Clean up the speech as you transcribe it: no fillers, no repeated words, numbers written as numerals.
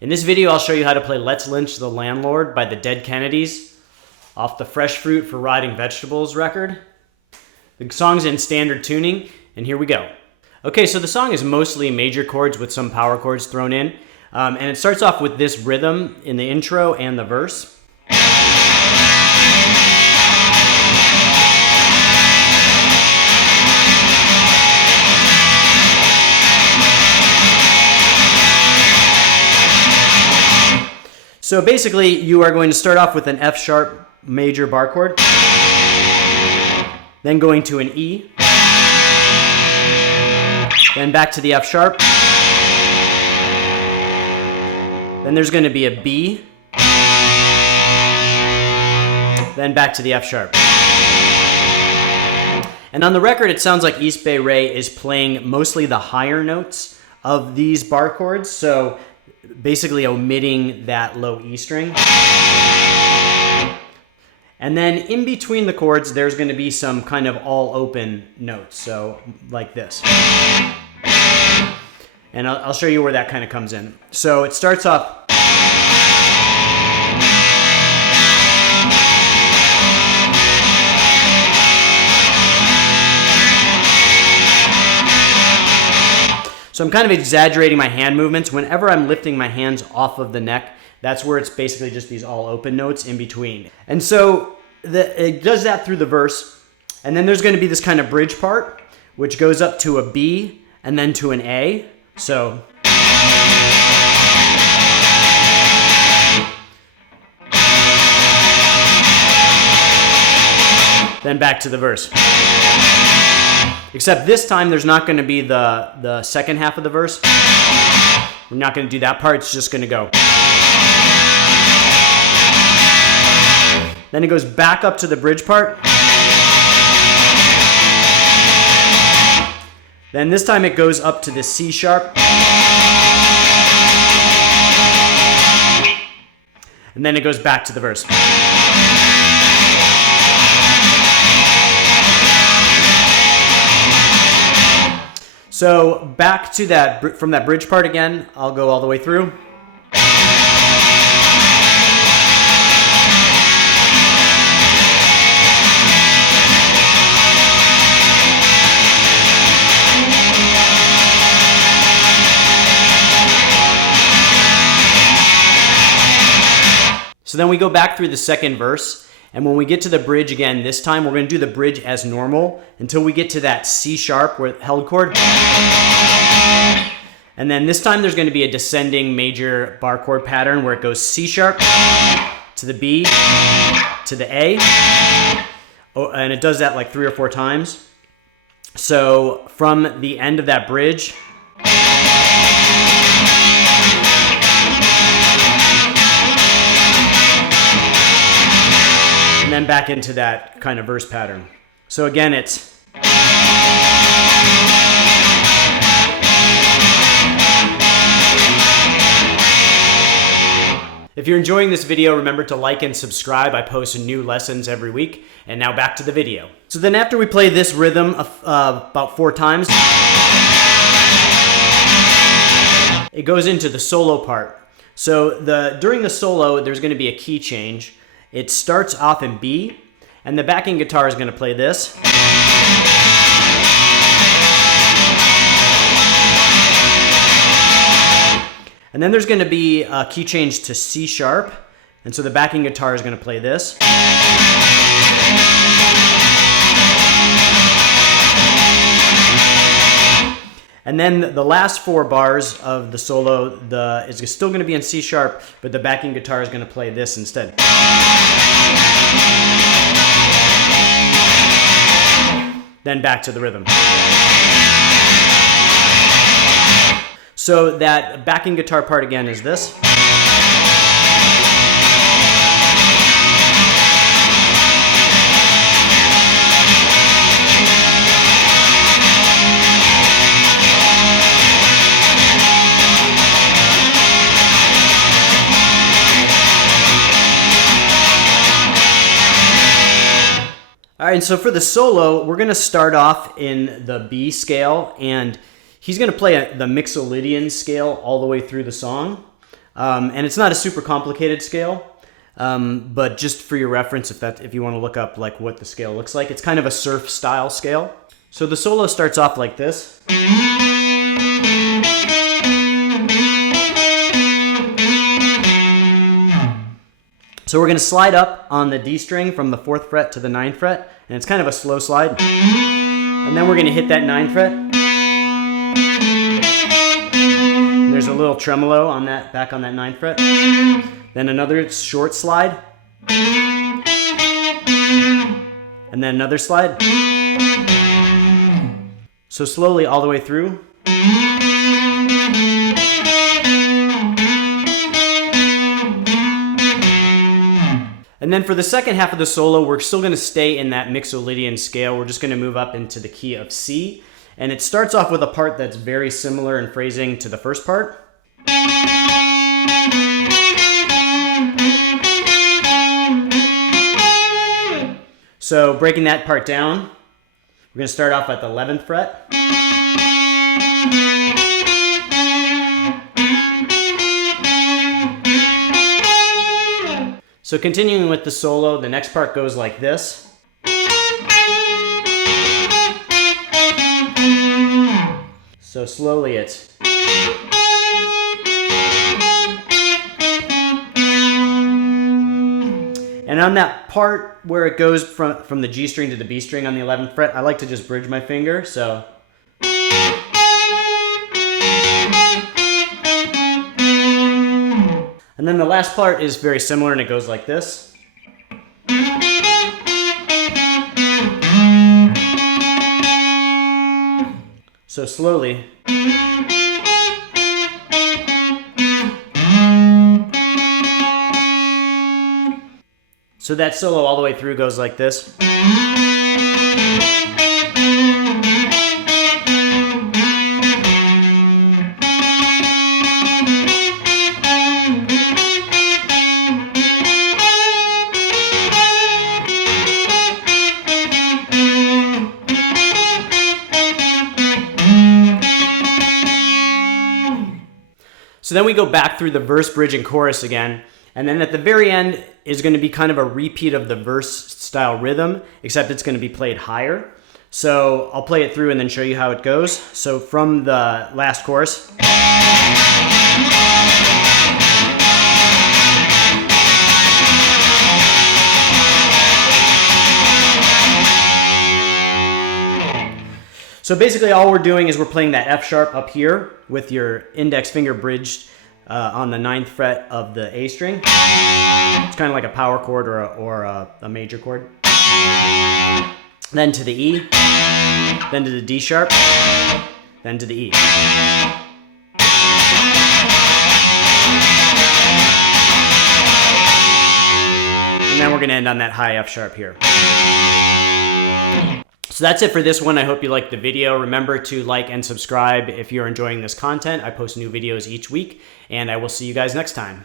In this video, I'll show you how to play Let's Lynch the Landlord by the Dead Kennedys off the Fresh Fruit for Rotting Vegetables record. The song's in standard tuning, and here we go. Okay, so the song is mostly major chords with some power chords thrown in, and it starts off with this rhythm in the intro and the verse. So basically, you are going to start off with an F sharp major bar chord, then going to an E, then back to the F sharp, then there's going to be a B, then back to the F sharp. And on the record, it sounds like East Bay Ray is playing mostly the higher notes of these bar chords, so basically omitting that low E string. And then in between the chords, there's going to be some kind of all open notes, so like this. And I'll show you where that kind of comes in. So it starts off. So I'm kind of exaggerating my hand movements. Whenever I'm lifting my hands off of the neck, that's where it's basically just these all open notes in between. And so it does that through the verse. And then there's going to be this kind of bridge part, which goes up to a B and then to an A. So then back to the verse. Except this time there's not going to be the second half of the verse. We're not going to do that part. It's just going to go. Then it goes back up to the bridge part. Then this time it goes up to the C sharp. And then it goes back to the verse. So back to that, from that bridge part again, I'll go all the way through. So then we go back through the second verse. And when we get to the bridge again, this time we're going to do the bridge as normal until we get to that C sharp where held chord. And then this time there's going to be a descending major bar chord pattern where it goes C sharp to the B to the A. Oh, and it does that like 3 or 4 times. So from the end of that bridge, and then back into that kind of verse pattern. So again, it's. If you're enjoying this video, remember to like and subscribe. I post new lessons every week. And now back to the video. So then after we play this rhythm about 4 times, it goes into the solo part. So during the solo, there's going to be a key change. It starts off in B, and the backing guitar is going to play this. And then there's going to be a key change to C sharp, and so the backing guitar is going to play this. And then the last 4 bars of the solo is still going to be in C sharp, but the backing guitar is going to play this instead. Then back to the rhythm. So that backing guitar part again is this. All right, so for the solo, we're going to start off in the B scale, and he's going to play the Mixolydian scale all the way through the song. And it's not a super complicated scale, but just for your reference, if you want to look up like what the scale looks like, it's kind of a surf style scale. So the solo starts off like this. So we're going to slide up on the D string from the 4th fret to the 9th fret, and it's kind of a slow slide. And then we're going to hit that 9th fret. And there's a little tremolo on that, back on that 9th fret. Then another short slide. And then another slide. So slowly all the way through. And then for the second half of the solo, we're still going to stay in that Mixolydian scale. We're just going to move up into the key of C. And it starts off with a part that's very similar in phrasing to the first part. So breaking that part down, we're going to start off at the 11th fret. So continuing with the solo, the next part goes like this. So slowly it's... And on that part where it goes from the G string to the B string on the 11th fret, I like to just bridge my finger, so... And then the last part is very similar and it goes like this. So slowly. So that solo all the way through goes like this. So then we go back through the verse, bridge, and chorus again. And then at the very end is going to be kind of a repeat of the verse style rhythm, except it's going to be played higher. So I'll play it through and then show you how it goes. So from the last chorus. So basically all we're doing is we're playing that F sharp up here with your index finger bridged on the 9th fret of the A string. It's kind of like a power chord or a major chord. Then to the E, then to the D sharp, then to the E. And then we're going to end on that high F sharp here. So that's it for this one. I hope you liked the video. Remember to like and subscribe if you're enjoying this content. I post new videos each week, and I will see you guys next time.